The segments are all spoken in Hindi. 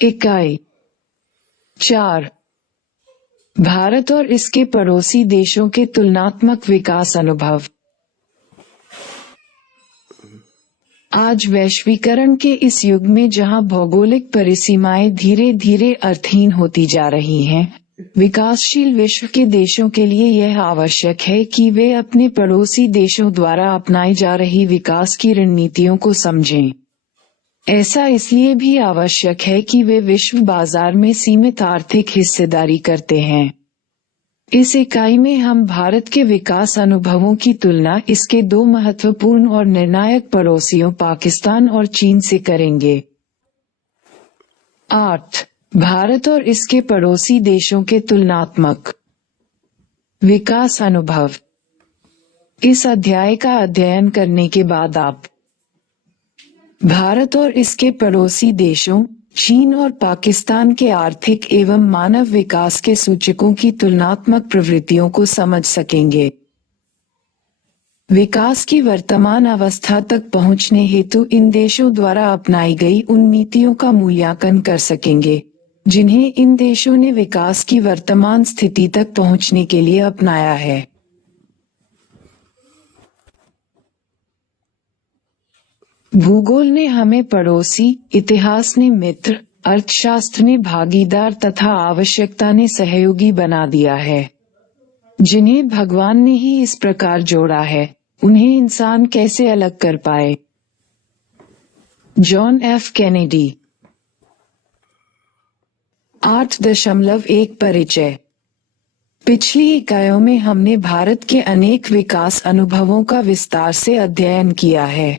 इकाई 4 भारत और इसके पड़ोसी देशों के तुलनात्मक विकास अनुभव। आज वैश्वीकरण के इस युग में जहां भौगोलिक परिसीमाएं धीरे धीरे अर्थहीन होती जा रही हैं, विकासशील विश्व के देशों के लिए यह आवश्यक है कि वे अपने पड़ोसी देशों द्वारा अपनाई जा रही विकास की रणनीतियों को समझें। ऐसा इसलिए भी आवश्यक है कि वे विश्व बाजार में सीमित आर्थिक हिस्सेदारी करते हैं। इस इकाई में हम भारत के विकास अनुभवों की तुलना इसके दो महत्वपूर्ण और निर्णायक पड़ोसियों पाकिस्तान और चीन से करेंगे। 8 भारत और इसके पड़ोसी देशों के तुलनात्मक विकास अनुभव। इस अध्याय का अध्ययन करने के बाद आप भारत और इसके पड़ोसी देशों चीन और पाकिस्तान के आर्थिक एवं मानव विकास के सूचकों की तुलनात्मक प्रवृत्तियों को समझ सकेंगे। विकास की वर्तमान अवस्था तक पहुंचने हेतु इन देशों द्वारा अपनाई गई उन नीतियों का मूल्यांकन कर सकेंगे, जिन्हें इन देशों ने विकास की वर्तमान स्थिति तक पहुंचने के लिए अपनाया है। भूगोल ने हमें पड़ोसी, इतिहास ने मित्र, अर्थशास्त्र ने भागीदार तथा आवश्यकता ने सहयोगी बना दिया है। जिन्हें भगवान ने ही इस प्रकार जोड़ा है, उन्हें इंसान कैसे अलग कर पाए। John F Kennedy. 8.1 परिचय। पिछली इकाइयों में हमने भारत के अनेक विकास अनुभवों का विस्तार से अध्ययन किया है।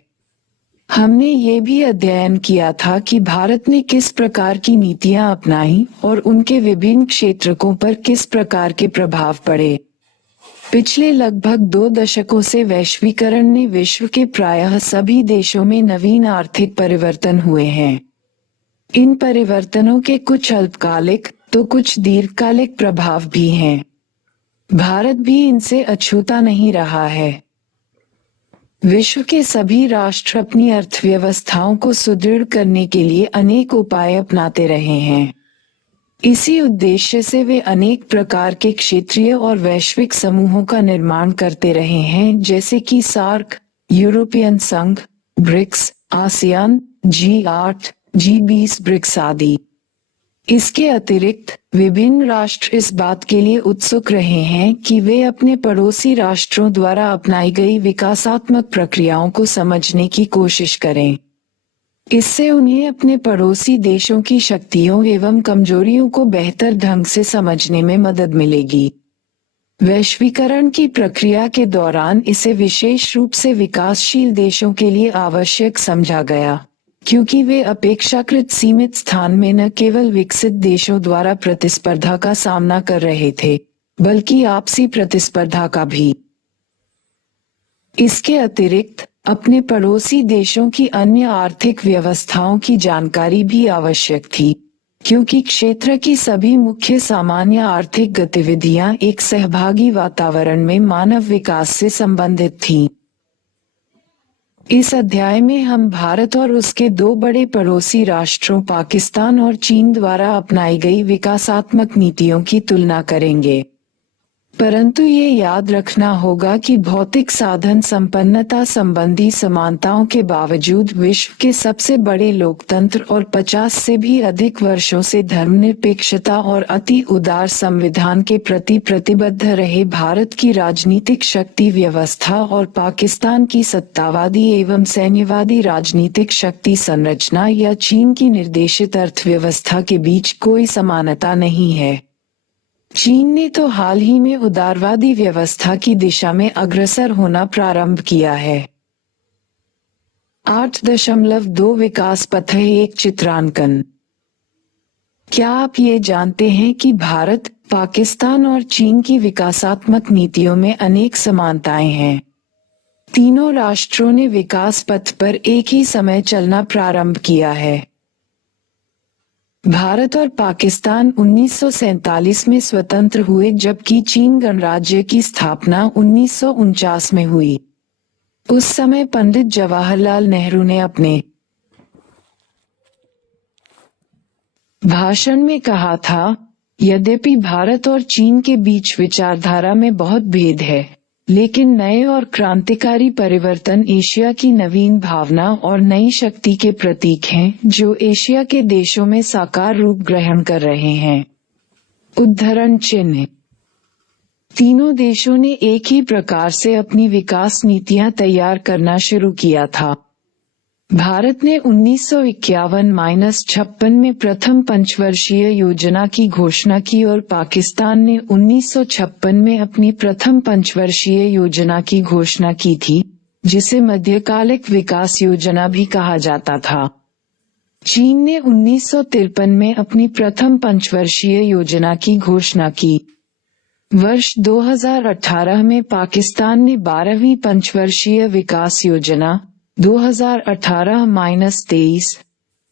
हमने ये भी अध्ययन किया था कि भारत ने किस प्रकार की नीतियां अपनाई और उनके विभिन्न क्षेत्रों पर किस प्रकार के प्रभाव पड़े। पिछले लगभग 2 दशकों से वैश्वीकरण ने विश्व के प्रायः सभी देशों में नवीन आर्थिक परिवर्तन हुए हैं। इन परिवर्तनों के कुछ अल्पकालिक तो कुछ दीर्घकालिक प्रभाव भी हैं। भारत भी इनसे अछूता नहीं रहा है। विश्व के सभी राष्ट्र अपनी अर्थव्यवस्थाओं को सुदृढ़ करने के लिए अनेक उपाय अपनाते रहे हैं। इसी उद्देश्य से वे अनेक प्रकार के क्षेत्रीय और वैश्विक समूहों का निर्माण करते रहे हैं, जैसे कि सार्क, यूरोपियन संघ, BRICS, ASEAN, G8, G20 BRICS आदि। इसके अतिरिक्त विभिन्न राष्ट्र इस बात के लिए उत्सुक रहे हैं कि वे अपने पड़ोसी राष्ट्रों द्वारा अपनाई गई विकासात्मक प्रक्रियाओं को समझने की कोशिश करें। इससे उन्हें अपने पड़ोसी देशों की शक्तियों एवं कमजोरियों को बेहतर ढंग से समझने में मदद मिलेगी। वैश्वीकरण की प्रक्रिया के दौरान इसे विशेष रूप से विकासशील देशों के लिए आवश्यक समझा गया, क्योंकि वे अपेक्षाकृत सीमित स्थान में न केवल विकसित देशों द्वारा प्रतिस्पर्धा का सामना कर रहे थे, बल्कि आपसी प्रतिस्पर्धा का भी। इसके अतिरिक्त अपने पड़ोसी देशों की अन्य आर्थिक व्यवस्थाओं की जानकारी भी आवश्यक थी, क्योंकि क्षेत्र की सभी मुख्य सामान्य आर्थिक गतिविधियां एक सहभागी वातावरण में मानव विकास से संबंधित थीं। इस अध्याय में हम भारत और उसके 2 बड़े पड़ोसी राष्ट्रों पाकिस्तान और चीन द्वारा अपनाई गई विकासात्मक नीतियों की तुलना करेंगे। परंतु ये याद रखना होगा कि भौतिक साधन संपन्नता संबंधी समानताओं के बावजूद विश्व के सबसे बड़े लोकतंत्र और 50 से भी अधिक वर्षों से धर्मनिरपेक्षता और अति उदार संविधान के प्रति प्रतिबद्ध रहे भारत की राजनीतिक शक्ति व्यवस्था और पाकिस्तान की सत्तावादी एवं सैन्यवादी राजनीतिक शक्ति संरचना या चीन की निर्देशित अर्थव्यवस्था के बीच कोई समानता नहीं है। चीन ने तो हाल ही में उदारवादी व्यवस्था की दिशा में अग्रसर होना प्रारंभ किया है। 8.2 विकास पथ एक चित्रांकन। क्या आप ये जानते हैं कि भारत, पाकिस्तान और चीन की विकासात्मक नीतियों में अनेक समानताएं हैं। तीनों राष्ट्रों ने विकास पथ पर एक ही समय चलना प्रारंभ किया है। भारत और पाकिस्तान 1947 में स्वतंत्र हुए, जबकि चीन गणराज्य की स्थापना 1949 में हुई। उस समय पंडित जवाहरलाल नेहरू ने अपने भाषण में कहा था, यद्यपि भारत और चीन के बीच विचारधारा में बहुत भेद है, लेकिन नए और क्रांतिकारी परिवर्तन एशिया की नवीन भावना और नई शक्ति के प्रतीक हैं, जो एशिया के देशों में साकार रूप ग्रहण कर रहे हैं। उद्धरण चिन्ह। तीनों देशों ने एक ही प्रकार से अपनी विकास नीतियां तैयार करना शुरू किया था। भारत ने 1951-56 में प्रथम पंचवर्षीय योजना की घोषणा की और पाकिस्तान ने 1956 में अपनी प्रथम पंचवर्षीय योजना की घोषणा की थी, जिसे मध्यकालिक विकास योजना भी कहा जाता था। चीन ने 1953 में अपनी प्रथम पंचवर्षीय योजना की घोषणा की। वर्ष 2018 में पाकिस्तान ने 12वीं पंचवर्षीय विकास योजना 2018-23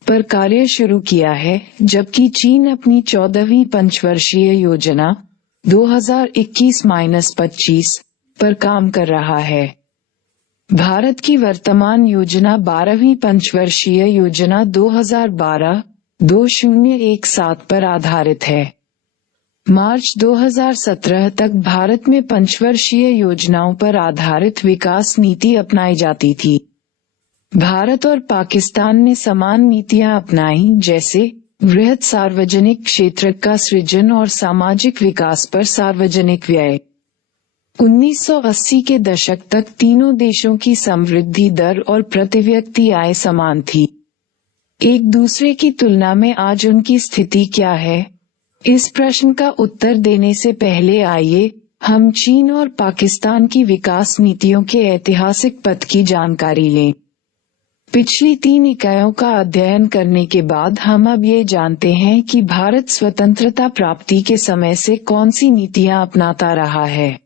पर कार्य शुरू किया है, जबकि चीन अपनी 14वीं पंचवर्षीय योजना 2021-25 पर काम कर रहा है। भारत की वर्तमान योजना 12वीं पंचवर्षीय योजना 2012-2017 पर आधारित है। मार्च 2017 तक भारत में पंचवर्षीय योजनाओं पर आधारित विकास नीति अपनाई जाती थी। भारत और पाकिस्तान ने समान नीतियां अपनाई, जैसे वृहद सार्वजनिक क्षेत्र का सृजन और सामाजिक विकास पर सार्वजनिक व्यय। 1980 के दशक तक तीनों देशों की समृद्धि दर और प्रति व्यक्ति आय समान थी। एक दूसरे की तुलना में आज उनकी स्थिति क्या है? इस प्रश्न का उत्तर देने से पहले आइए हम चीन और पाकिस्तान की विकास नीतियों के ऐतिहासिक पथ की जानकारी लें। पिछली 3 इकाइयों का अध्ययन करने के बाद हम अब ये जानते हैं कि भारत स्वतंत्रता प्राप्ति के समय से कौन सी नीतियां अपनाता रहा है।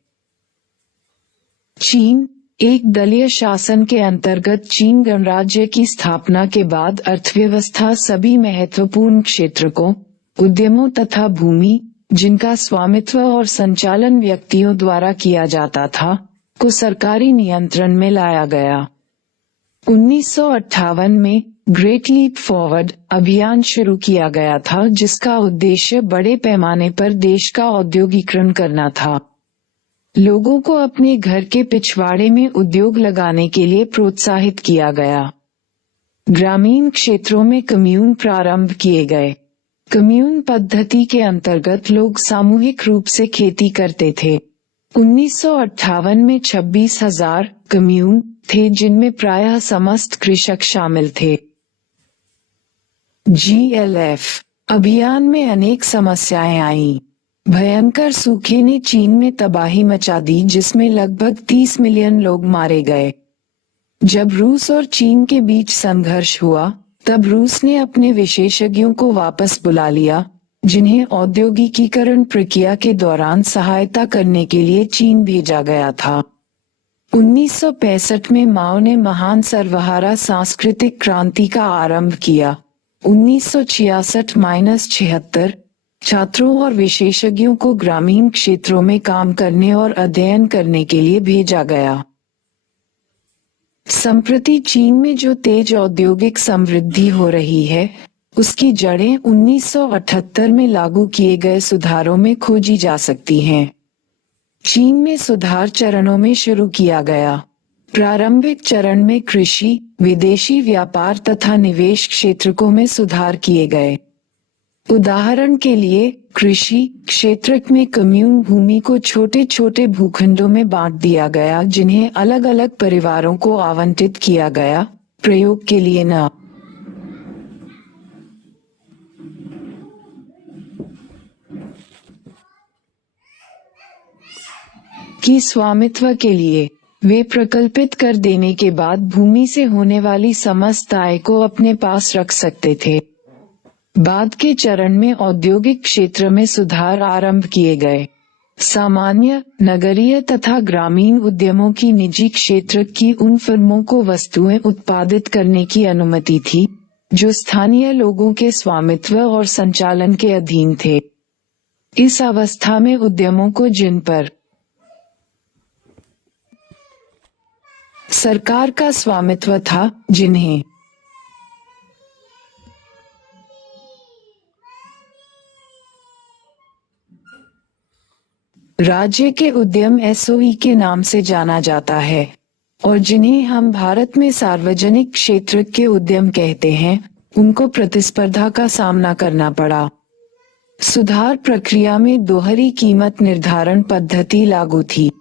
चीन एक दलीय शासन के अंतर्गत चीन गणराज्य की स्थापना के बाद अर्थव्यवस्था सभी महत्वपूर्ण क्षेत्र को, उद्यमों तथा भूमि, जिनका स्वामित्व और संचालन व्यक्तियों द्वारा किया जाता था, को सरकारी नियंत्रण में लाया गया। 1958 में ग्रेट लीप फॉरवर्ड अभियान शुरू किया गया था, जिसका उद्देश्य बड़े पैमाने पर देश का औद्योगिकरण करना था। लोगों को अपने घर के पिछवाड़े में उद्योग लगाने के लिए प्रोत्साहित किया गया। ग्रामीण क्षेत्रों में कम्यून प्रारंभ किए गए। कम्यून पद्धति के अंतर्गत लोग सामूहिक रूप से खेती करते थे। 1958 में 26,000 कम्यून थे, जिनमें प्रायः समस्त कृषक शामिल थे। GLF अभियान में अनेक समस्याएं आईं। भयंकर सूखे ने चीन में तबाही मचा दी, जिसमें लगभग 30 मिलियन लोग मारे गए। जब रूस और चीन के बीच संघर्ष हुआ, तब रूस ने अपने विशेषज्ञों को वापस बुला लिया, जिन्हें औद्योगिकीकरण प्रक्रिया के दौरान सहायता करने के लिए चीन भेजा गया था। 1965 में माओ ने महान सर्वहारा सांस्कृतिक क्रांति का आरंभ किया। 1966-76 छात्रों और विशेषज्ञों को ग्रामीण क्षेत्रों में काम करने और अध्ययन करने के लिए भेजा गया। संप्रति चीन में जो तेज औद्योगिक समृद्धि हो रही है, उसकी जड़ें 1978 में लागू किए गए सुधारों में खोजी जा सकती हैं। चीन में सुधार चरणों में शुरू किया गया। प्रारंभिक चरण में कृषि, विदेशी व्यापार तथा निवेश क्षेत्रकों में सुधार किए गए। उदाहरण के लिए, कृषि क्षेत्र में कम्यून भूमि को छोटे छोटे भूखंडों में बांट दिया गया, जिन्हें अलग अलग परिवारों को आवंटित किया गया, प्रयोग के लिए न कि स्वामित्व के लिए। वे प्रकल्पित कर देने के बाद भूमि से होने वाली समस्त आय को अपने पास रख सकते थे। बाद के चरण में औद्योगिक क्षेत्र में सुधार आरंभ किए गए। सामान्य, नगरीय तथा ग्रामीण उद्यमों की निजी क्षेत्र की उन फर्मों को वस्तुएं उत्पादित करने की अनुमति थी, जो स्थानीय लोगों के स्वामित्व और संचालन के अधीन थे। इस अवस्था में उद्यमों को, जिन पर सरकार का स्वामित्व था, जिन्हें राज्य के उद्यम एसओई के नाम से जाना जाता है और जिन्हें हम भारत में सार्वजनिक क्षेत्र के उद्यम कहते हैं, उनको प्रतिस्पर्धा का सामना करना पड़ा। सुधार प्रक्रिया में दोहरी कीमत निर्धारण पद्धति लागू थी।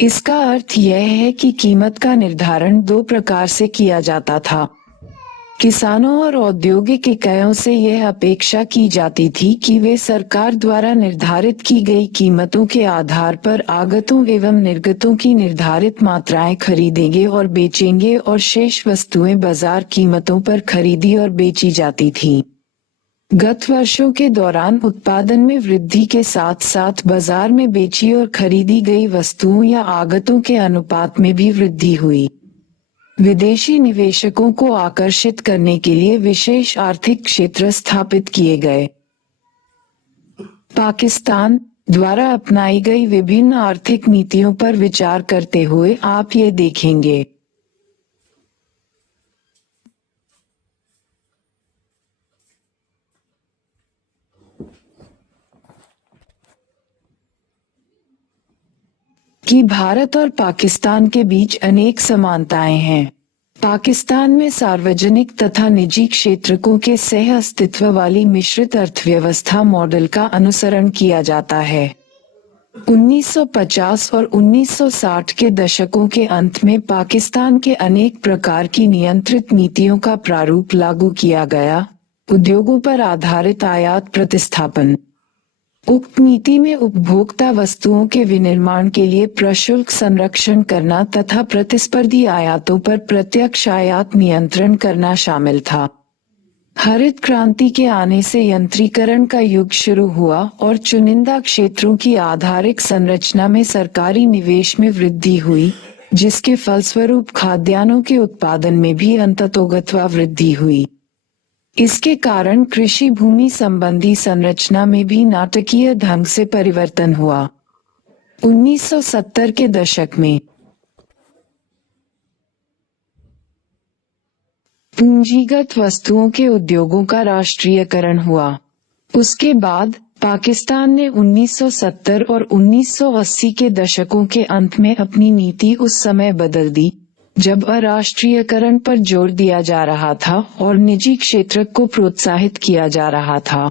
इसका अर्थ यह है कि कीमत का निर्धारण दो प्रकार से किया जाता था। किसानों और औद्योगिक इकाइयों से यह अपेक्षा की जाती थी कि वे सरकार द्वारा निर्धारित की गई कीमतों के आधार पर आगतों एवं निर्गतों की निर्धारित मात्राएं खरीदेंगे और बेचेंगे और शेष वस्तुएं बाजार कीमतों पर खरीदी और बेची जाती थीं। गत वर्षों के दौरान उत्पादन में वृद्धि के साथ साथ बाजार में बेची और खरीदी गई वस्तुओं या आगतों के अनुपात में भी वृद्धि हुई। विदेशी निवेशकों को आकर्षित करने के लिए विशेष आर्थिक क्षेत्र स्थापित किए गए। पाकिस्तान द्वारा अपनाई गई विभिन्न आर्थिक नीतियों पर विचार करते हुए आप ये देखेंगे। कि भारत और पाकिस्तान के बीच अनेक समानताएं हैं। पाकिस्तान में सार्वजनिक तथा निजी क्षेत्रकों के सह अस्तित्व वाली मिश्रित अर्थव्यवस्था मॉडल का अनुसरण किया जाता है। 1950 और 1960 के दशकों के अंत में पाकिस्तान के अनेक प्रकार की नियंत्रित नीतियों का प्रारूप लागू किया गया। उद्योगों पर आधारित आयात प्रतिस्थापन। उक्त नीति में उपभोक्ता वस्तुओं के विनिर्माण के लिए प्रशुल्क संरक्षण करना तथा प्रतिस्पर्धी आयातों पर प्रत्यक्ष आयात नियंत्रण करना शामिल था। हरित क्रांति के आने से यंत्रीकरण का युग शुरू हुआ और चुनिंदा क्षेत्रों की आधारिक संरचना में सरकारी निवेश में वृद्धि हुई, जिसके फलस्वरूप खाद्यान्नों के उत्पादन में भी अंततोगत्वा वृद्धि हुई। इसके कारण कृषि भूमि संबंधी संरचना में भी नाटकीय ढंग से परिवर्तन हुआ। 1970 के दशक में पूंजीगत वस्तुओं के उद्योगों का राष्ट्रीयकरण हुआ। उसके बाद पाकिस्तान ने 1970 और 1980 के दशकों के अंत में अपनी नीति उस समय बदल दी जब अराष्ट्रीयकरण पर जोर दिया जा रहा था और निजी क्षेत्र को प्रोत्साहित किया जा रहा था।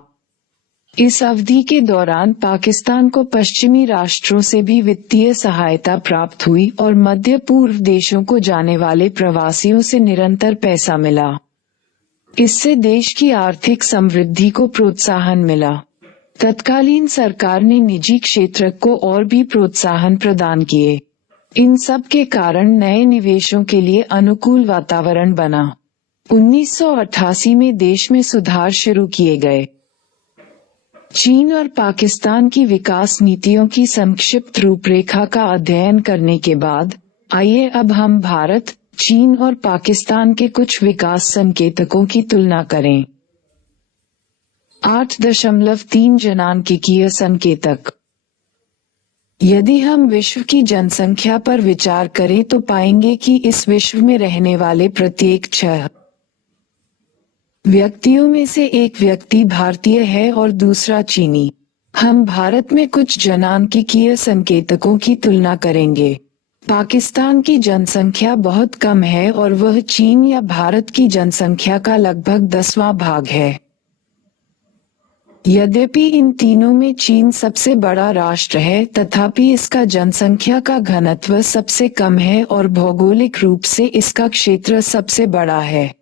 इस अवधि के दौरान पाकिस्तान को पश्चिमी राष्ट्रों से भी वित्तीय सहायता प्राप्त हुई और मध्य पूर्व देशों को जाने वाले प्रवासियों से निरंतर पैसा मिला। इससे देश की आर्थिक समृद्धि को प्रोत्साहन मिला। तत्कालीन सरकार ने निजी क्षेत्र को और भी प्रोत्साहन प्रदान किए। इन सब के कारण नए निवेशों के लिए अनुकूल वातावरण बना। 1988 में देश में सुधार शुरू किए गए। चीन और पाकिस्तान की विकास नीतियों की संक्षिप्त रूपरेखा का अध्ययन करने के बाद आइए अब हम भारत, चीन और पाकिस्तान के कुछ विकास संकेतकों की तुलना करें। 8.3 जनांकिकीय संकेतक। यदि हम विश्व की जनसंख्या पर विचार करें तो पाएंगे कि इस विश्व में रहने वाले प्रत्येक 6 व्यक्तियों में से एक व्यक्ति भारतीय है और दूसरा चीनी। हम भारत में कुछ जनांकिकीय संकेतकों की तुलना करेंगे। पाकिस्तान की जनसंख्या बहुत कम है और वह चीन या भारत की जनसंख्या का लगभग 10वां भाग है। यद्यपि इन तीनों में चीन सबसे बड़ा राष्ट्र है, तथापि इसका जनसंख्या का घनत्व सबसे कम है और भौगोलिक रूप से इसका क्षेत्र सबसे बड़ा है।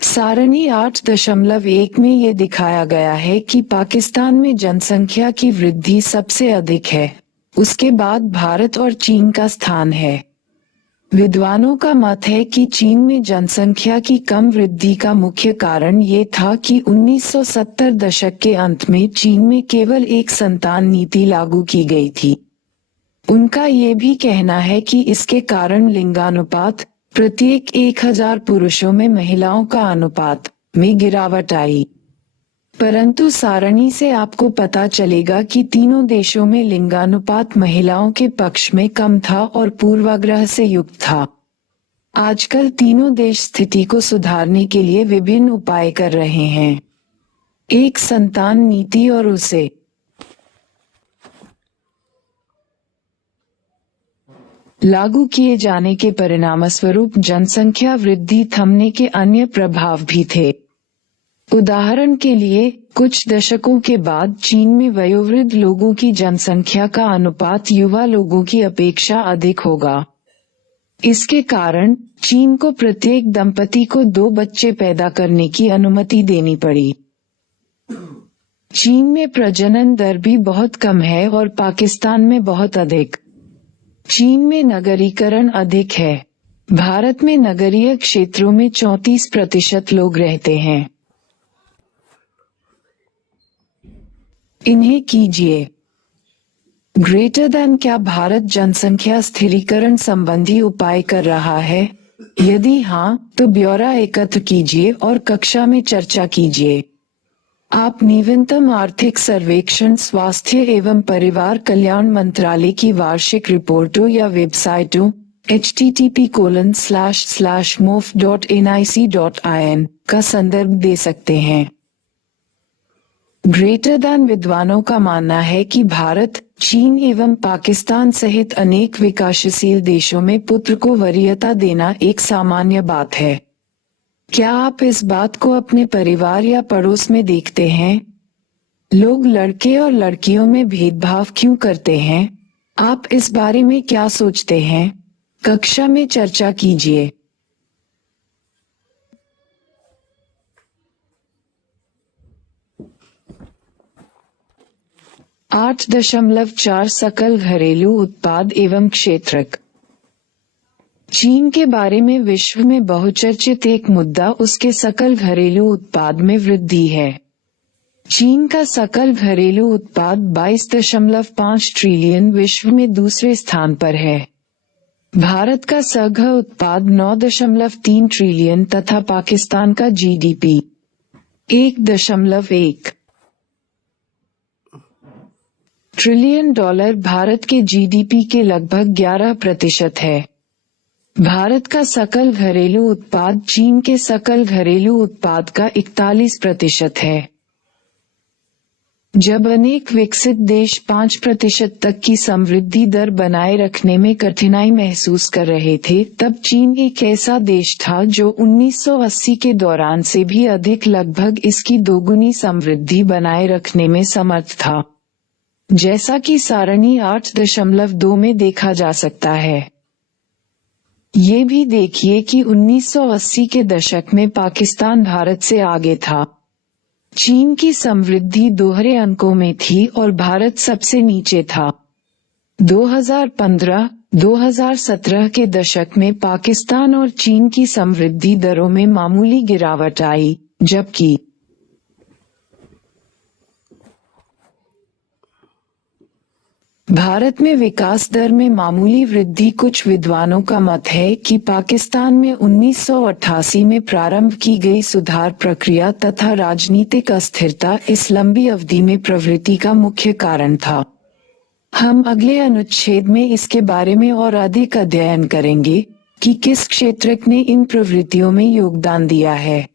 सारणी 8.1 में ये दिखाया गया है कि पाकिस्तान में जनसंख्या की वृद्धि सबसे अधिक है। उसके बाद भारत और चीन का स्थान है। विद्वानों का मत है कि चीन में जनसंख्या की कम वृद्धि का मुख्य कारण ये था कि 1970 दशक के अंत में चीन में केवल एक संतान नीति लागू की गई थी। उनका ये भी कहना है कि इसके कारण लिंगानुपात, प्रत्येक 1000 पुरुषों में महिलाओं का अनुपात, में गिरावट आई। परंतु सारणी से आपको पता चलेगा कि तीनों देशों में लिंगानुपात महिलाओं के पक्ष में कम था और पूर्वाग्रह से युक्त था। आजकल तीनों देश स्थिति को सुधारने के लिए विभिन्न उपाय कर रहे हैं। एक संतान नीति और उसे लागू किए जाने के परिणामस्वरूप जनसंख्या वृद्धि थमने के अन्य प्रभाव भी थे। उदाहरण के लिए, कुछ दशकों के बाद चीन में वयोवृद्ध लोगों की जनसंख्या का अनुपात युवा लोगों की अपेक्षा अधिक होगा। इसके कारण चीन को प्रत्येक दंपति को 2 बच्चे पैदा करने की अनुमति देनी पड़ी। चीन में प्रजनन दर भी बहुत कम है और पाकिस्तान में बहुत अधिक। चीन में नगरीकरण अधिक है। भारत में नगरीय क्षेत्रों में 34% लोग रहते हैं। इन्हें कीजिए। ग्रेटर देन क्या भारत जनसंख्या स्थिरीकरण संबंधी उपाय कर रहा है? यदि हाँ, तो ब्यौरा एकत्र कीजिए और कक्षा में चर्चा कीजिए। आप नवीनतम आर्थिक सर्वेक्षण, स्वास्थ्य एवं परिवार कल्याण मंत्रालय की वार्षिक रिपोर्टों या वेबसाइटों http://mof.nic.in का संदर्भ दे सकते हैं। ग्रेटर देन विद्वानों का मानना है कि भारत, चीन एवं पाकिस्तान सहित अनेक विकासशील देशों में पुत्र को वरीयता देना एक सामान्य बात है। क्या आप इस बात को अपने परिवार या पड़ोस में देखते हैं? लोग लड़के और लड़कियों में भेदभाव क्यों करते हैं? आप इस बारे में क्या सोचते हैं? कक्षा में चर्चा कीजिए। 8.4 सकल घरेलू उत्पाद एवं क्षेत्रक। चीन के बारे में विश्व में बहुचर्चित एक मुद्दा उसके सकल घरेलू उत्पाद में वृद्धि है। चीन का सकल घरेलू उत्पाद 22.5 ट्रिलियन विश्व में दूसरे स्थान पर है। भारत का सघन उत्पाद 9.3 ट्रिलियन तथा पाकिस्तान का जीडीपी 1.1 ट्रिलियन डॉलर भारत के जीडीपी के लगभग 11% है। भारत का सकल घरेलू उत्पाद चीन के सकल घरेलू उत्पाद का 41% है। जब अनेक विकसित देश 5% तक की समृद्धि दर बनाए रखने में कठिनाई महसूस कर रहे थे, तब चीन एक ऐसा देश था जो 1980 के दौरान से भी अधिक, लगभग इसकी दोगुनी समृद्धि बनाए रखने में समर्थ था, जैसा कि सारणी 8.2 में देखा जा सकता है। ये भी देखिए कि 1980 के दशक में पाकिस्तान भारत से आगे था। चीन की समृद्धि दोहरे अंकों में थी और भारत सबसे नीचे था। 2015-2017 के दशक में पाकिस्तान और चीन की समृद्धि दरों में मामूली गिरावट आई, जबकि भारत में विकास दर में मामूली वृद्धि। कुछ विद्वानों का मत है कि पाकिस्तान में 1988 में प्रारंभ की गई सुधार प्रक्रिया तथा राजनीतिक अस्थिरता इस लंबी अवधि में प्रवृत्ति का मुख्य कारण था। हम अगले अनुच्छेद में इसके बारे में और अधिक अध्ययन करेंगे कि किस क्षेत्र ने इन प्रवृत्तियों में योगदान दिया है।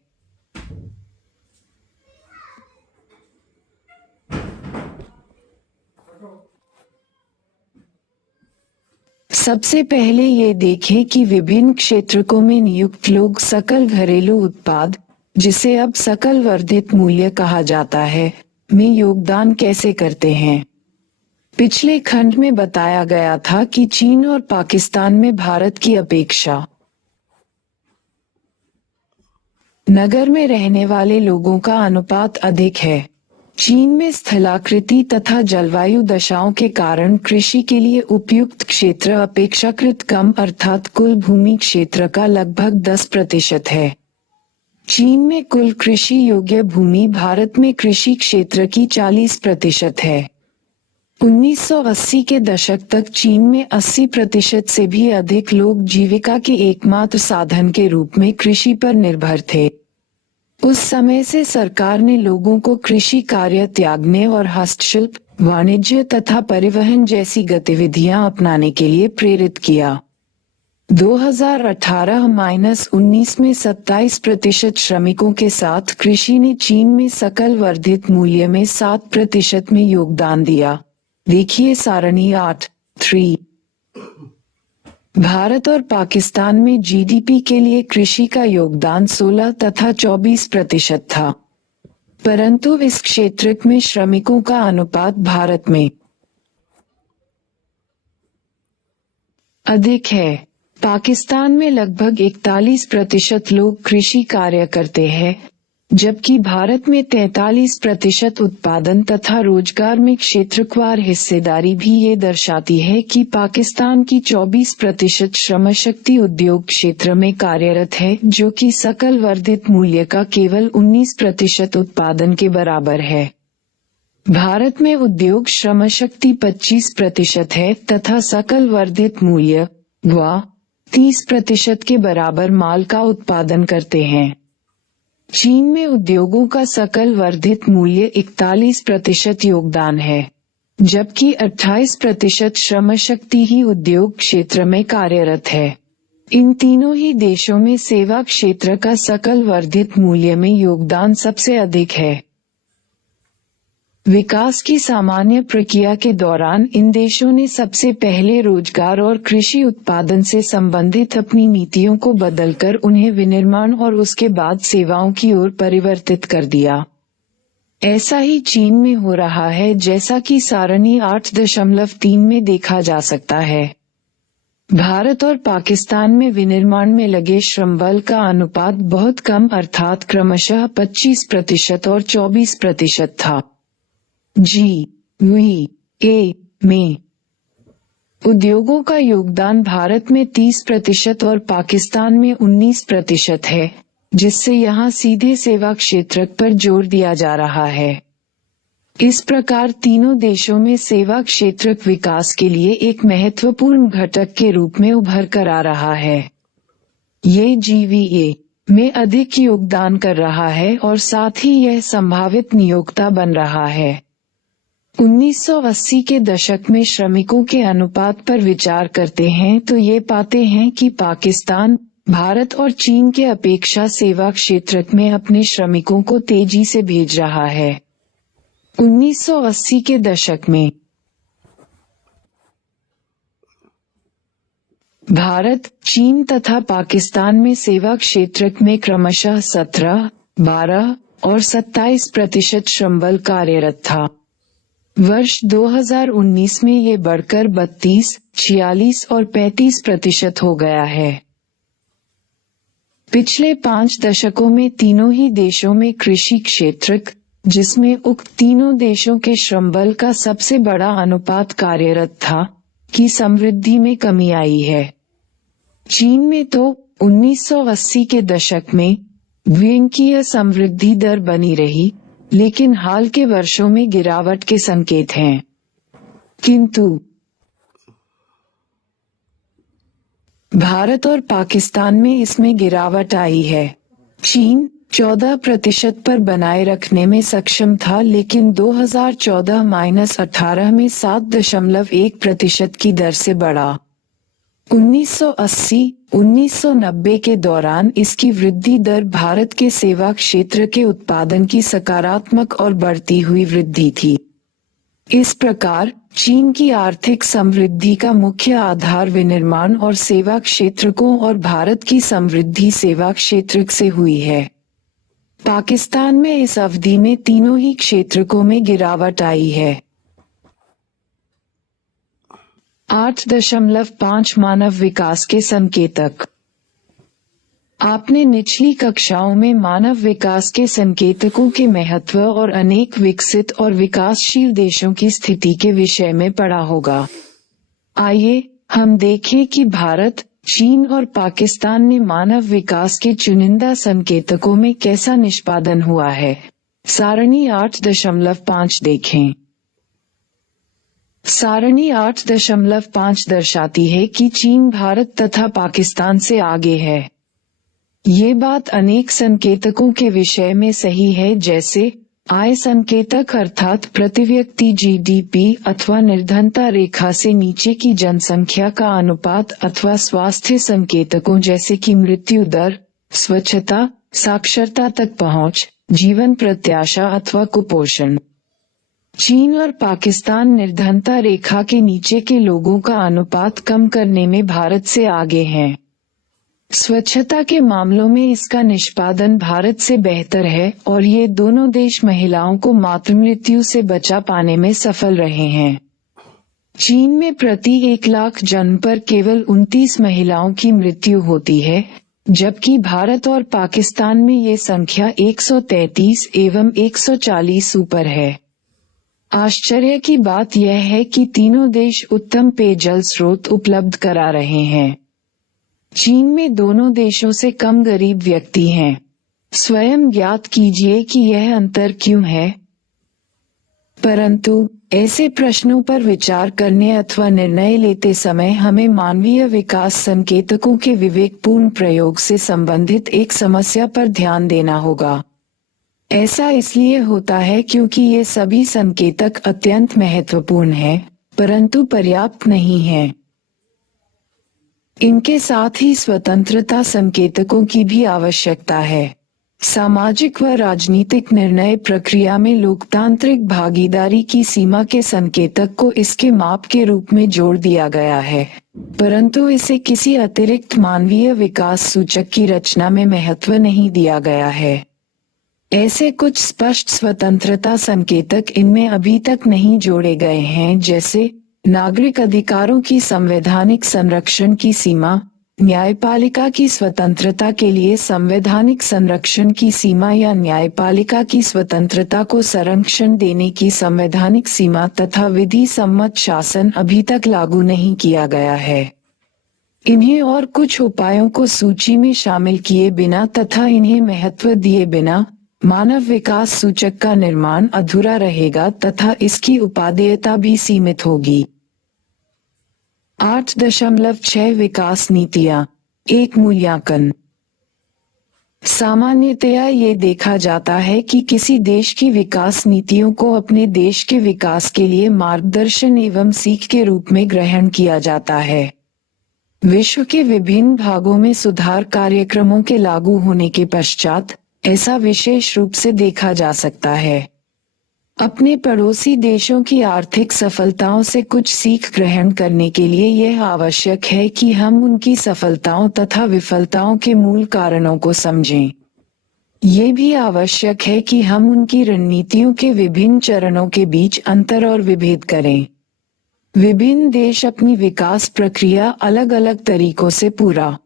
सबसे पहले ये देखें कि विभिन्न क्षेत्रकों में नियुक्त लोग सकल घरेलू उत्पाद, जिसे अब सकल वर्धित मूल्य कहा जाता है, में योगदान कैसे करते हैं। पिछले खंड में बताया गया था कि चीन और पाकिस्तान में भारत की अपेक्षा नगर में रहने वाले लोगों का अनुपात अधिक है। चीन में स्थलाकृति तथा जलवायु दशाओं के कारण कृषि के लिए उपयुक्त क्षेत्र अपेक्षाकृत कम, अर्थात कुल भूमि क्षेत्र का लगभग 10% है। चीन में कुल कृषि योग्य भूमि भारत में कृषि क्षेत्र की 40% है। 1980 के दशक तक चीन में 80% से भी अधिक लोग जीविका के एकमात्र साधन के रूप में कृषि पर निर्भर थे। उस समय से सरकार ने लोगों को कृषि कार्य त्यागने और हस्तशिल्प, वाणिज्य तथा परिवहन जैसी गतिविधियां अपनाने के लिए प्रेरित किया। 2018-19 में 27% श्रमिकों के साथ कृषि ने चीन में सकल वर्धित मूल्य में 7% में योगदान दिया। देखिए सारणी 8.3। भारत और पाकिस्तान में जीडीपी के लिए कृषि का योगदान 16 तथा 24% था, परंतु इस क्षेत्र में श्रमिकों का अनुपात भारत में अधिक है। पाकिस्तान में लगभग 41% लोग कृषि कार्य करते हैं, जबकि भारत में 43% उत्पादन तथा रोजगार में क्षेत्रवार हिस्सेदारी भी ये दर्शाती है कि पाकिस्तान की 24% श्रमशक्ति उद्योग क्षेत्र में कार्यरत है, जो कि सकल वर्धित मूल्य का केवल 19% उत्पादन के बराबर है। भारत में उद्योग श्रमशक्ति 25% है तथा सकल वर्धित मूल्य 30% के बराबर माल का उत्पादन करते हैं। चीन में उद्योगों का सकल वर्धित मूल्य 41% योगदान है, जबकि 28% श्रमशक्ति ही उद्योग क्षेत्र में कार्यरत है। इन तीनों ही देशों में सेवा क्षेत्र का सकल वर्धित मूल्य में योगदान सबसे अधिक है। विकास की सामान्य प्रक्रिया के दौरान इन देशों ने सबसे पहले रोजगार और कृषि उत्पादन से संबंधित अपनी नीतियों को बदलकर उन्हें विनिर्माण और उसके बाद सेवाओं की ओर परिवर्तित कर दिया। ऐसा ही चीन में हो रहा है, जैसा कि सारणी 8.3 में देखा जा सकता है। भारत और पाकिस्तान में विनिर्माण में लगे श्रमबल का अनुपात बहुत कम अर्थात क्रमशः 25% और 24% था। GVA में उद्योगों का योगदान भारत में 30% और पाकिस्तान में 19% है, जिससे यहाँ सीधे सेवा क्षेत्र पर जोर दिया जा रहा है। इस प्रकार तीनों देशों में सेवा क्षेत्र विकास के लिए एक महत्वपूर्ण घटक के रूप में उभर कर आ रहा है। ये GVA में अधिक योगदान कर रहा है और साथ ही यह संभावित नियोक्ता बन रहा है। 1980 के दशक में श्रमिकों के अनुपात पर विचार करते हैं तो ये पाते हैं कि पाकिस्तान, भारत और चीन के अपेक्षा सेवा क्षेत्र में अपने श्रमिकों को तेजी से भेज रहा है। 1980 के दशक में भारत, चीन तथा पाकिस्तान में सेवा क्षेत्र में क्रमशः 17, 12 और 27% श्रमबल कार्यरत था। वर्ष 2019 में ये बढ़कर 32, 46 और 35% हो गया है। पिछले 5 दशकों में तीनों ही देशों में कृषि क्षेत्र, जिसमें उक्त तीनों देशों के श्रमबल का सबसे बड़ा अनुपात कार्यरत था, की समृद्धि में कमी आई है। चीन में तो 1980 के दशक में द्विअंकीय समृद्धि दर बनी रही, लेकिन हाल के वर्षों में गिरावट के संकेत हैं। किंतु भारत और पाकिस्तान में इसमें गिरावट आई है। चीन 14% पर बनाए रखने में सक्षम था, लेकिन 2014-18 में 7.1% की दर से बढ़ा। 1980-1990 के दौरान इसकी वृद्धि दर भारत के सेवा क्षेत्र के उत्पादन की सकारात्मक और बढ़ती हुई वृद्धि थी। इस प्रकार चीन की आर्थिक समृद्धि का मुख्य आधार विनिर्माण और सेवा क्षेत्रकों और भारत की समृद्धि सेवा क्षेत्र से हुई है। पाकिस्तान में इस अवधि में तीनों ही क्षेत्रकों में गिरावट आई है। 8.5 मानव विकास के संकेतक। आपने निचली कक्षाओं में मानव विकास के संकेतकों के महत्व और अनेक विकसित और विकासशील देशों की स्थिति के विषय में पढ़ा होगा। आइए हम देखें कि भारत, चीन और पाकिस्तान ने मानव विकास के चुनिंदा संकेतकों में कैसा निष्पादन हुआ है। सारणी 8.5 देखें। सारणी 8.5 दर्शाती है कि चीन भारत तथा पाकिस्तान से आगे है। ये बात अनेक संकेतकों के विषय में सही है, जैसे आय संकेतक अर्थात प्रति व्यक्ति GDP अथवा निर्धनता रेखा से नीचे की जनसंख्या का अनुपात अथवा स्वास्थ्य संकेतकों जैसे कि मृत्यु दर, स्वच्छता, साक्षरता तक पहुंच, जीवन प्रत्याशा अथवा कुपोषण। चीन और पाकिस्तान निर्धनता रेखा के नीचे के लोगों का अनुपात कम करने में भारत से आगे हैं। स्वच्छता के मामलों में इसका निष्पादन भारत से बेहतर है और ये दोनों देश महिलाओं को मातृमृत्यु से बचा पाने में सफल रहे हैं। चीन में प्रति 1 लाख जन्म पर केवल 29 महिलाओं की मृत्यु होती है, जबकि भारत और पाकिस्तान में ये संख्या 133 एवं 140 ऊपर है। आश्चर्य की बात यह है कि तीनों देश उत्तम पेयजल स्रोत उपलब्ध करा रहे हैं। चीन में दोनों देशों से कम गरीब व्यक्ति हैं। स्वयं ज्ञात कीजिए कि यह अंतर क्यों है। परंतु ऐसे प्रश्नों पर विचार करने अथवा निर्णय लेते समय हमें मानवीय विकास संकेतकों के विवेकपूर्ण प्रयोग से संबंधित एक समस्या पर ध्यान देना होगा। ऐसा इसलिए होता है क्योंकि ये सभी संकेतक अत्यंत महत्वपूर्ण हैं, परंतु पर्याप्त नहीं हैं। इनके साथ ही स्वतंत्रता संकेतकों की भी आवश्यकता है। सामाजिक व राजनीतिक निर्णय प्रक्रिया में लोकतांत्रिक भागीदारी की सीमा के संकेतक को इसके माप के रूप में जोड़ दिया गया है, परंतु इसे किसी अतिरिक्त मानवीय विकास सूचक की रचना में महत्व नहीं दिया गया है। ऐसे कुछ स्पष्ट स्वतंत्रता संकेतक इनमें अभी तक नहीं जोड़े गए हैं, जैसे नागरिक अधिकारों की संवैधानिक संरक्षण की सीमा, न्यायपालिका की स्वतंत्रता के लिए संवैधानिक संरक्षण की सीमा या न्यायपालिका की स्वतंत्रता को संरक्षण देने की संवैधानिक सीमा तथा विधि सम्मत शासन अभी तक लागू नहीं किया गया है। इन्हें और कुछ उपायों को सूची में शामिल किए बिना तथा इन्हें महत्व दिए बिना मानव विकास सूचक का निर्माण अधूरा रहेगा तथा इसकी उपादेयता भी सीमित होगी। 8.6 विकास नीतियाँ, एक मूल्यांकन। सामान्यतया ये देखा जाता है कि किसी देश की विकास नीतियों को अपने देश के विकास के लिए मार्गदर्शन एवं सीख के रूप में ग्रहण किया जाता है। विश्व के विभिन्न भागों में सुधार कार्यक्रमों के लागू होने के पश्चात ऐसा विशेष रूप से देखा जा सकता है। अपने पड़ोसी देशों की आर्थिक सफलताओं से कुछ सीख ग्रहण करने के लिए यह आवश्यक है कि हम उनकी सफलताओं तथा विफलताओं के मूल कारणों को समझें। ये भी आवश्यक है कि हम उनकी रणनीतियों के विभिन्न चरणों के बीच अंतर और विभेद करें। विभिन्न देश अपनी विकास प्रक्रिया अलग अलग तरीकों से पूरा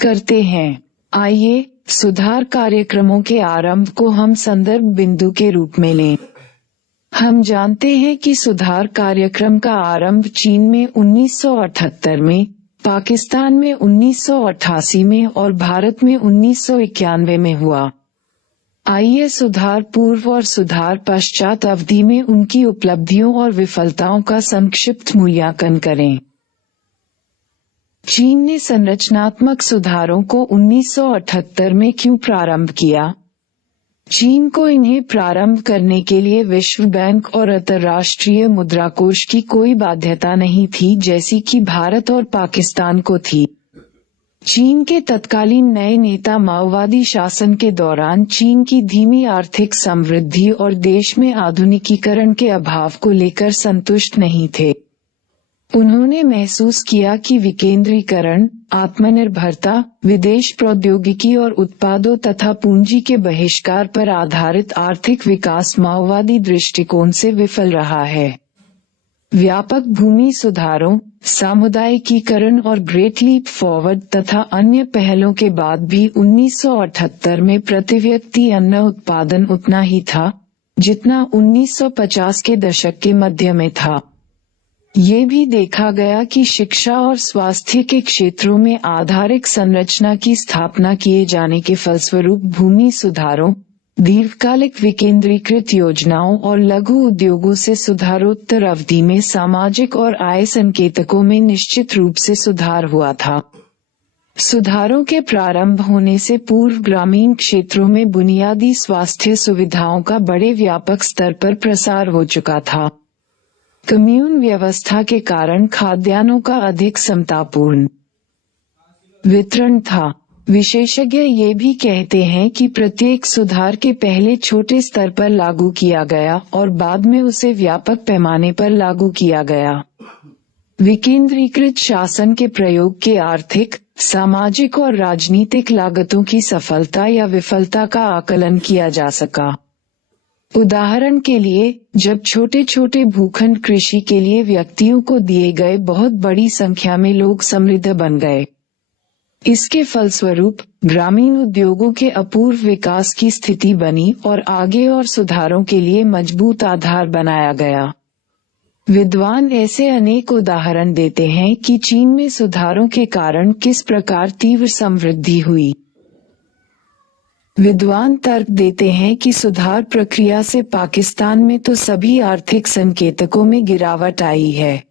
करते हैं। आइए सुधार कार्यक्रमों के आरंभ को हम संदर्भ बिंदु के रूप में लें। हम जानते हैं कि सुधार कार्यक्रम का आरंभ चीन में 1978 में, पाकिस्तान में 1988 में और भारत में 1991 में हुआ। आइए सुधार पूर्व और सुधार पश्चात अवधि में उनकी उपलब्धियों और विफलताओं का संक्षिप्त मूल्यांकन करें। चीन ने संरचनात्मक सुधारों को 1978 में क्यों प्रारंभ किया? चीन को इन्हें प्रारंभ करने के लिए विश्व बैंक और अंतर्राष्ट्रीय मुद्रा कोष की कोई बाध्यता नहीं थी, जैसी कि भारत और पाकिस्तान को थी। चीन के तत्कालीन नए नेता माओवादी शासन के दौरान चीन की धीमी आर्थिक समृद्धि और देश में आधुनिकीकरण के अभाव को लेकर संतुष्ट नहीं थे। उन्होंने महसूस किया कि विकेंद्रीकरण, आत्मनिर्भरता, विदेश प्रौद्योगिकी और उत्पादों तथा पूंजी के बहिष्कार पर आधारित आर्थिक विकास माओवादी दृष्टिकोण से विफल रहा है। व्यापक भूमि सुधारों, सामुदायिकीकरण और ग्रेट लीप फॉरवर्ड तथा अन्य पहलों के बाद भी 1978 में प्रति व्यक्ति अन्न उत्पादन उतना ही था जितना 1950 के दशक के मध्य में था। ये भी देखा गया कि शिक्षा और स्वास्थ्य के क्षेत्रों में आधारिक संरचना की स्थापना किए जाने के फलस्वरूप भूमि सुधारों, दीर्घकालिक विकेंद्रीकृत योजनाओं और लघु उद्योगों से सुधारोत्तर अवधि में सामाजिक और आय संकेतकों में निश्चित रूप से सुधार हुआ था। सुधारों के प्रारंभ होने से पूर्व ग्रामीण क्षेत्रों में बुनियादी स्वास्थ्य सुविधाओं का बड़े व्यापक स्तर पर प्रसार हो चुका था। कम्यून व्यवस्था के कारण खाद्यान्नों का अधिक समतापूर्ण वितरण था। विशेषज्ञ ये भी कहते हैं कि प्रत्येक सुधार के पहले छोटे स्तर पर लागू किया गया और बाद में उसे व्यापक पैमाने पर लागू किया गया। विकेंद्रीकृत शासन के प्रयोग के आर्थिक, सामाजिक और राजनीतिक लागतों की सफलता या विफलता का आकलन किया जा सका। उदाहरण के लिए, जब छोटे छोटे भूखंड कृषि के लिए व्यक्तियों को दिए गए, बहुत बड़ी संख्या में लोग समृद्ध बन गए। इसके फलस्वरूप ग्रामीण उद्योगों के अपूर्व विकास की स्थिति बनी और आगे और सुधारों के लिए मजबूत आधार बनाया गया। विद्वान ऐसे अनेक उदाहरण देते हैं कि चीन में सुधारों के कारण किस प्रकार तीव्र समृद्धि हुई। विद्वान तर्क देते हैं कि सुधार प्रक्रिया से पाकिस्तान में तो सभी आर्थिक संकेतकों में गिरावट आई है।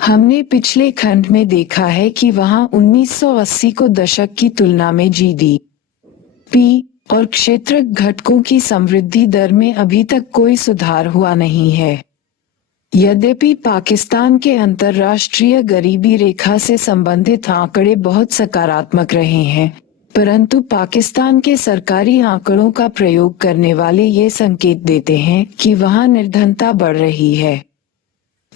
हमने पिछले खंड में देखा है कि वहां 1980 को दशक की तुलना में जीडीपी और क्षेत्रक घटकों की समृद्धि दर में अभी तक कोई सुधार हुआ नहीं है। यद्यपि पाकिस्तान के अंतर्राष्ट्रीय गरीबी रेखा से संबंधित आंकड़े बहुत सकारात्मक रहे हैं, परंतु पाकिस्तान के सरकारी आंकड़ों का प्रयोग करने वाले ये संकेत देते हैं कि वहां निर्धनता बढ़ रही है।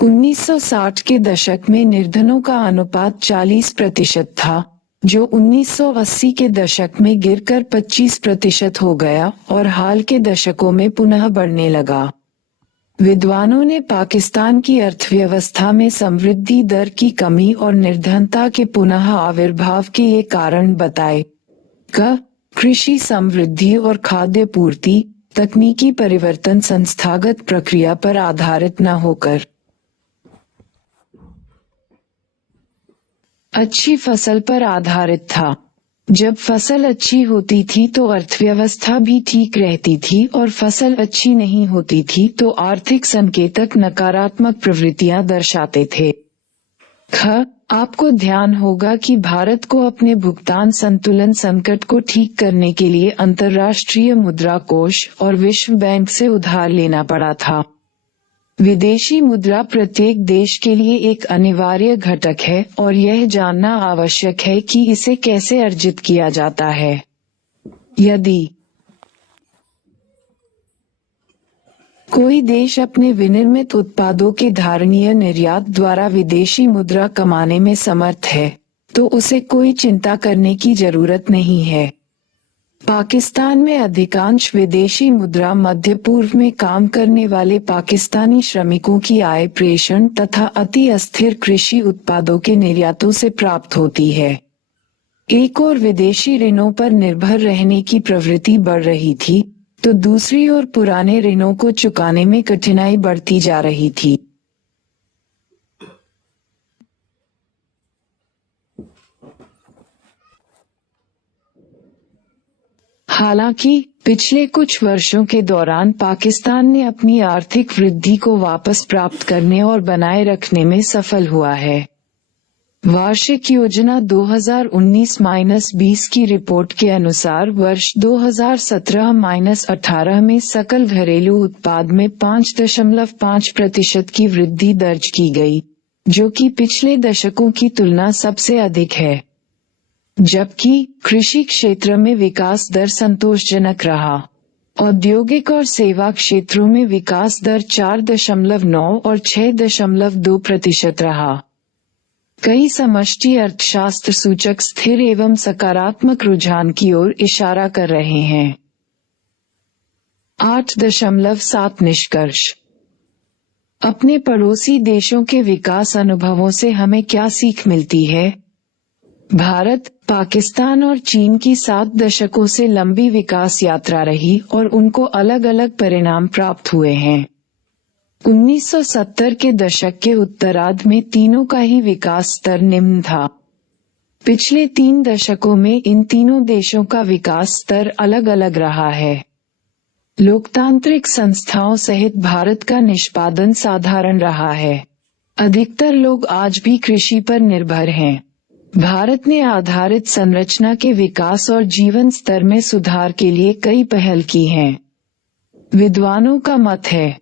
1960 के दशक में निर्धनों का अनुपात 40% था, जो 1980 के दशक में गिरकर 25% हो गया और हाल के दशकों में पुनः बढ़ने लगा। विद्वानों ने पाकिस्तान की अर्थव्यवस्था में समृद्धि दर की कमी और निर्धनता के पुनः आविर्भाव के ये कारण बताए। कृषि समृद्धि और खाद्य पूर्ति, तकनीकी परिवर्तन संस्थागत प्रक्रिया पर आधारित न होकर अच्छी फसल पर आधारित था। जब फसल अच्छी होती थी तो अर्थव्यवस्था भी ठीक रहती थी और फसल अच्छी नहीं होती थी तो आर्थिक संकेतक नकारात्मक प्रवृत्तियां दर्शाते थे। आपको ध्यान होगा कि भारत को अपने भुगतान संतुलन संकट को ठीक करने के लिए अंतर्राष्ट्रीय मुद्रा कोष और विश्व बैंक से उधार लेना पड़ा था। विदेशी मुद्रा प्रत्येक देश के लिए एक अनिवार्य घटक है और यह जानना आवश्यक है कि इसे कैसे अर्जित किया जाता है। यदि कोई देश अपने विनिर्मित उत्पादों के धारणीय निर्यात द्वारा विदेशी मुद्रा कमाने में समर्थ है, तो उसे कोई चिंता करने की जरूरत नहीं है। पाकिस्तान में अधिकांश विदेशी मुद्रा मध्य पूर्व में काम करने वाले पाकिस्तानी श्रमिकों की आय प्रेषण तथा अति अस्थिर कृषि उत्पादों के निर्यातों से प्राप्त होती है। एक ओर विदेशी ऋणों पर निर्भर रहने की प्रवृत्ति बढ़ रही थी, तो दूसरी ओर पुराने ऋणों को चुकाने में कठिनाई बढ़ती जा रही थी। हालांकि पिछले कुछ वर्षों के दौरान पाकिस्तान ने अपनी आर्थिक वृद्धि को वापस प्राप्त करने और बनाए रखने में सफल हुआ है। वार्षिक योजना 2019-20 की रिपोर्ट के अनुसार वर्ष 2017-18 में सकल घरेलू उत्पाद में 5.5% की वृद्धि दर्ज की गई, जो कि पिछले दशकों की तुलना सबसे अधिक है। जबकि कृषि क्षेत्र में विकास दर संतोषजनक रहा। औद्योगिक और सेवा क्षेत्रों में विकास दर 4.9 और 6.2% रहा। कई समष्टि अर्थशास्त्र सूचक स्थिर एवं सकारात्मक रुझान की ओर इशारा कर रहे हैं। 8.7 निष्कर्ष। अपने पड़ोसी देशों के विकास अनुभवों से हमें क्या सीख मिलती है? भारत, पाकिस्तान और चीन की 7 दशकों से लंबी विकास यात्रा रही और उनको अलग अलग परिणाम प्राप्त हुए हैं। 1970 के दशक के उत्तरार्ध में तीनों का ही विकास स्तर निम्न था। पिछले 3 दशकों में इन तीनों देशों का विकास स्तर अलग अलग रहा है। लोकतांत्रिक संस्थाओं सहित भारत का निष्पादन साधारण रहा है। अधिकतर लोग आज भी कृषि पर निर्भर हैं। भारत ने आधारित संरचना के विकास और जीवन स्तर में सुधार के लिए कई पहल की हैं। विद्वानों का मत है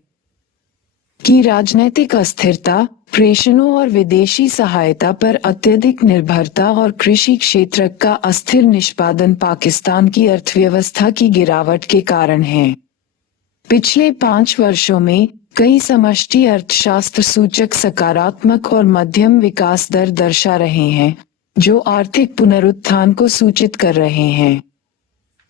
कि राजनैतिक अस्थिरता, प्रेषणों और विदेशी सहायता पर अत्यधिक निर्भरता और कृषि क्षेत्र का अस्थिर निष्पादन पाकिस्तान की अर्थव्यवस्था की गिरावट के कारण है। पिछले 5 वर्षों में कई समष्टि अर्थशास्त्र सूचक सकारात्मक और मध्यम विकास दर दर्शा रहे हैं, जो आर्थिक पुनरुत्थान को सूचित कर रहे हैं।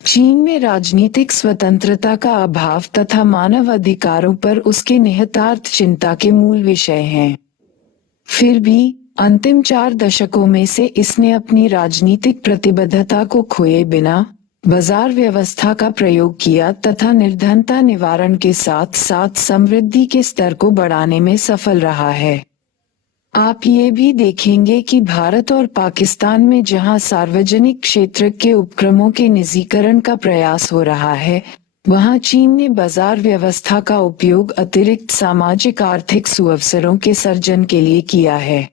चीन में राजनीतिक स्वतंत्रता का अभाव तथा मानव अधिकारों पर उसके निहितार्थ चिंता के मूल विषय हैं। फिर भी अंतिम 4 दशकों में से इसने अपनी राजनीतिक प्रतिबद्धता को खोए बिना बाजार व्यवस्था का प्रयोग किया तथा निर्धनता निवारण के साथ साथ समृद्धि के स्तर को बढ़ाने में सफल रहा है। आप ये भी देखेंगे कि भारत और पाकिस्तान में जहां सार्वजनिक क्षेत्र के उपक्रमों के निजीकरण का प्रयास हो रहा है, वहां चीन ने बाजार व्यवस्था का उपयोग अतिरिक्त सामाजिक आर्थिक सुअवसरों के सर्जन के लिए किया है।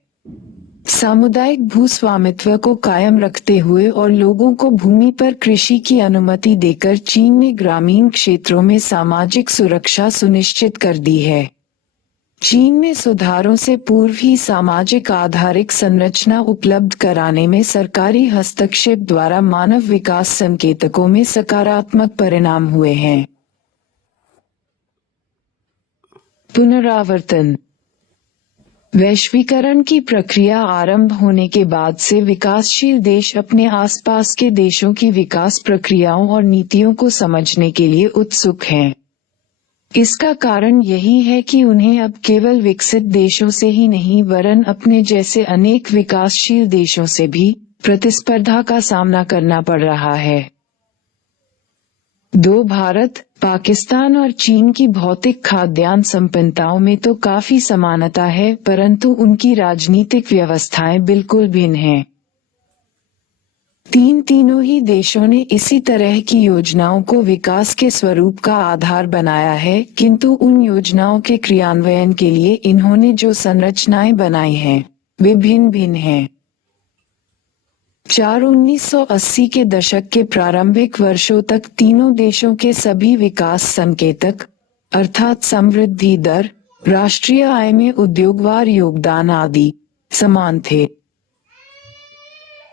सामुदायिक भूस्वामित्व को कायम रखते हुए और लोगों को भूमि पर कृषि की अनुमति देकर चीन ने ग्रामीण क्षेत्रों में सामाजिक सुरक्षा सुनिश्चित कर दी है। चीन में सुधारों से पूर्व ही सामाजिक आधारिक संरचना उपलब्ध कराने में सरकारी हस्तक्षेप द्वारा मानव विकास संकेतकों में सकारात्मक परिणाम हुए हैं। पुनरावर्तन। वैश्वीकरण की प्रक्रिया आरंभ होने के बाद से विकासशील देश अपने आसपास के देशों की विकास प्रक्रियाओं और नीतियों को समझने के लिए उत्सुक हैं। इसका कारण यही है कि उन्हें अब केवल विकसित देशों से ही नहीं वरन अपने जैसे अनेक विकासशील देशों से भी प्रतिस्पर्धा का सामना करना पड़ रहा है। 2 भारत, पाकिस्तान और चीन की भौतिक खाद्यान्न संपन्नताओं में तो काफी समानता है, परंतु उनकी राजनीतिक व्यवस्थाएं बिल्कुल भिन्न हैं। तीनों ही देशों ने इसी तरह की योजनाओं को विकास के स्वरूप का आधार बनाया है, किंतु उन योजनाओं के क्रियान्वयन के लिए इन्होंने जो संरचनाएं बनाई हैं, वे भिन्न हैं। 1980 के दशक के प्रारंभिक वर्षों तक तीनों देशों के सभी विकास संकेतक अर्थात समृद्धि दर, राष्ट्रीय आय में उद्योगवार योगदान आदि समान थे।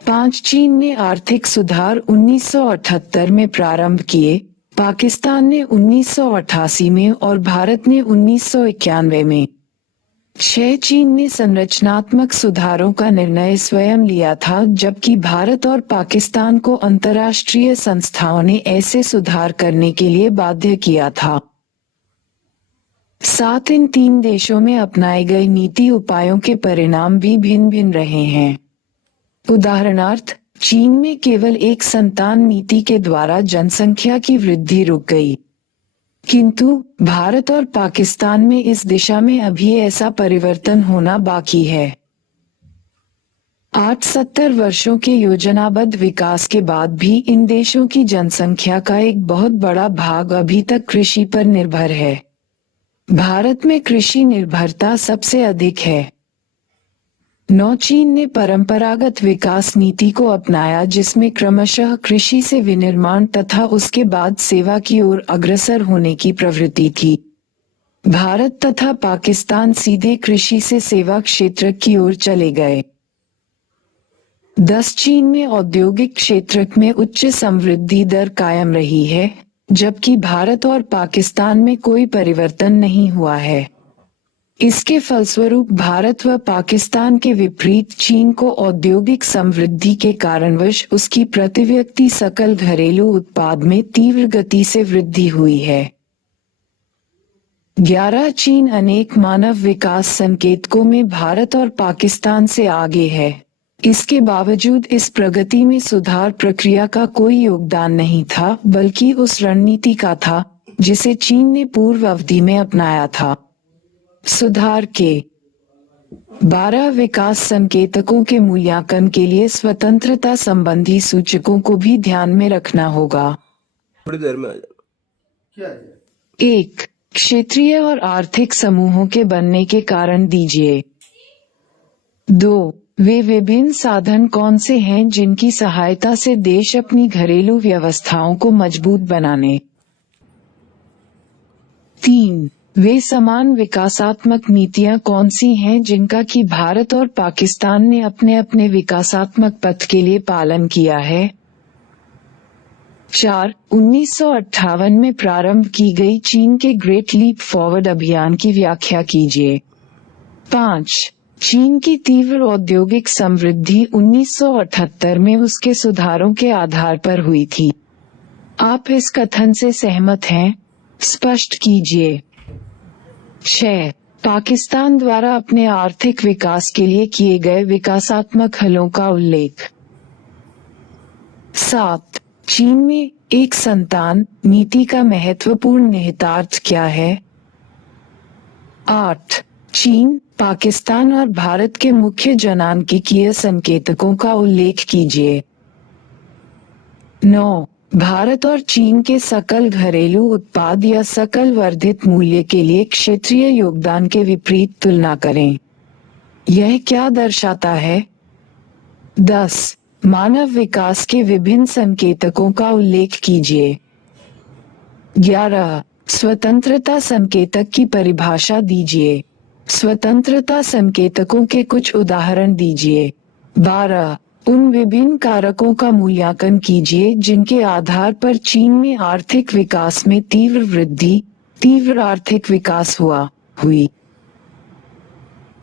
5 चीन ने आर्थिक सुधार 1978 में प्रारंभ किए, पाकिस्तान ने 1988 में और भारत ने 1991 में। 6 चीन ने संरचनात्मक सुधारों का निर्णय स्वयं लिया था, जबकि भारत और पाकिस्तान को अंतर्राष्ट्रीय संस्थाओं ने ऐसे सुधार करने के लिए बाध्य किया था। 7 इन 3 देशों में अपनाए गए नीति उपायों के परिणाम भी भिन्न रहे हैं। उदाहरणार्थ, चीन में केवल एक संतान नीति के द्वारा जनसंख्या की वृद्धि रुक गई, किंतु भारत और पाकिस्तान में इस दिशा में अभी ऐसा परिवर्तन होना बाकी है। 70 वर्षों के योजनाबद्ध विकास के बाद भी इन देशों की जनसंख्या का एक बहुत बड़ा भाग अभी तक कृषि पर निर्भर है। भारत में कृषि निर्भरता सबसे अधिक है। 9 चीन ने परंपरागत विकास नीति को अपनाया, जिसमें क्रमशः कृषि से विनिर्माण तथा उसके बाद सेवा की ओर अग्रसर होने की प्रवृत्ति थी। भारत तथा पाकिस्तान सीधे कृषि से सेवा क्षेत्र की ओर चले गए। 10 चीन में औद्योगिक क्षेत्र में उच्च समृद्धि दर कायम रही है, जबकि भारत और पाकिस्तान में कोई परिवर्तन नहीं हुआ है। इसके फलस्वरूप भारत व पाकिस्तान के विपरीत चीन को औद्योगिक समृद्धि के कारणवश उसकी प्रति व्यक्ति सकल घरेलू उत्पाद में तीव्र गति से वृद्धि हुई है। 11 चीन अनेक मानव विकास संकेतकों में भारत और पाकिस्तान से आगे है। इसके बावजूद इस प्रगति में सुधार प्रक्रिया का कोई योगदान नहीं था, बल्कि उस रणनीति का था जिसे चीन ने पूर्व अवधि में अपनाया था। सुधार के 12 विकास संकेतकों के मूल्यांकन के लिए स्वतंत्रता संबंधी सूचकों को भी ध्यान में रखना होगा। थोड़ी देर में आ जाना। 1. क्षेत्रीय और आर्थिक समूहों के बनने के कारण दीजिए। 2. वे विभिन्न साधन कौन से हैं जिनकी सहायता से देश अपनी घरेलू व्यवस्थाओं को मजबूत बनाने। 3. वे समान विकासात्मक नीतियां कौन सी हैं जिनका कि भारत और पाकिस्तान ने अपने अपने विकासात्मक पथ के लिए पालन किया है? 4. 1958 में प्रारंभ की गई चीन के ग्रेट लीप फॉरवर्ड अभियान की व्याख्या कीजिए। 5. चीन की तीव्र औद्योगिक समृद्धि 1978 में उसके सुधारों के आधार पर हुई थी। आप इस कथन से सहमत हैं? स्पष्ट कीजिए। 6. पाकिस्तान द्वारा अपने आर्थिक विकास के लिए किए गए विकासात्मक हलों का उल्लेख। 7. चीन में एक संतान नीति का महत्वपूर्ण निहितार्थ क्या है? 8. चीन, पाकिस्तान और भारत के मुख्य जनांकीय संकेतकों का उल्लेख कीजिए। 9. भारत और चीन के सकल घरेलू उत्पाद या सकल वर्धित मूल्य के लिए क्षेत्रीय योगदान के विपरीत तुलना करें। यह क्या दर्शाता है? 10. मानव विकास के विभिन्न संकेतकों का उल्लेख कीजिए। 11. स्वतंत्रता संकेतक की परिभाषा दीजिए। स्वतंत्रता संकेतकों के कुछ उदाहरण दीजिए। 12. उन विभिन्न कारकों का मूल्यांकन कीजिए जिनके आधार पर चीन में आर्थिक विकास में तीव्र वृद्धि, तीव्र आर्थिक विकास हुई।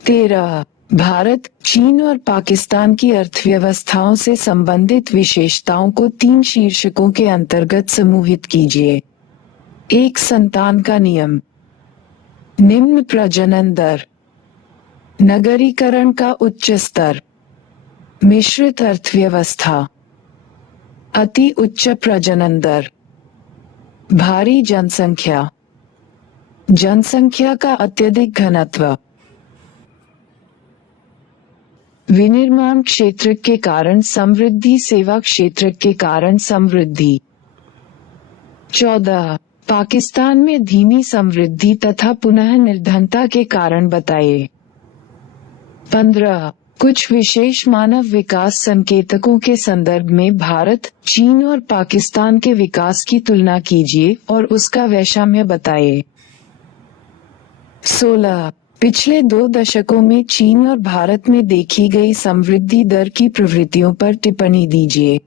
13. भारत, चीन और पाकिस्तान की अर्थव्यवस्थाओं से संबंधित विशेषताओं को 3 शीर्षकों के अंतर्गत समूहित कीजिए। 1. संतान का नियम, निम्न प्रजनन दर, नगरीकरण का उच्च स्तर, मिश्रित अर्थव्यवस्था, अति उच्च प्रजनन दर, भारी जनसंख्या, जनसंख्या का अत्यधिक घनत्व, विनिर्माण क्षेत्र के कारण समृद्धि, सेवा क्षेत्र के कारण समृद्धि। 14. पाकिस्तान में धीमी समृद्धि तथा पुनः निर्धनता के कारण बताइए। 15. कुछ विशेष मानव विकास संकेतकों के संदर्भ में भारत, चीन और पाकिस्तान के विकास की तुलना कीजिए और उसका वैषम्य बताइए। 16. पिछले 2 दशकों में चीन और भारत में देखी गई समृद्धि दर की प्रवृत्तियों पर टिप्पणी दीजिए।